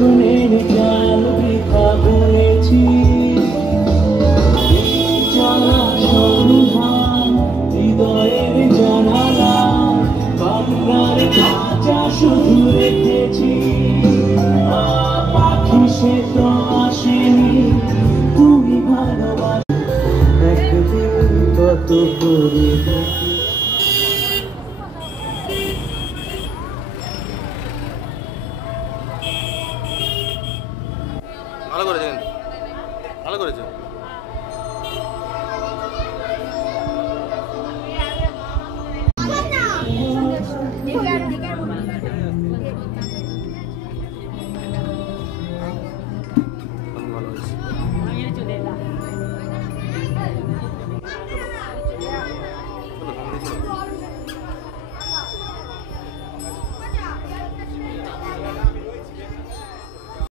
স্বপ্নের জাল বৃথা বুনেছি, চলা সন্ধান হৃদয়ের জানালা, ভাবনার খাঁচা শুধু রেখেছি। পাখি সে তো আসেনি, তুমি ভালোবাসো একদিন কত করে। ভালো করেছে, কিন্তু ভালো করেছে।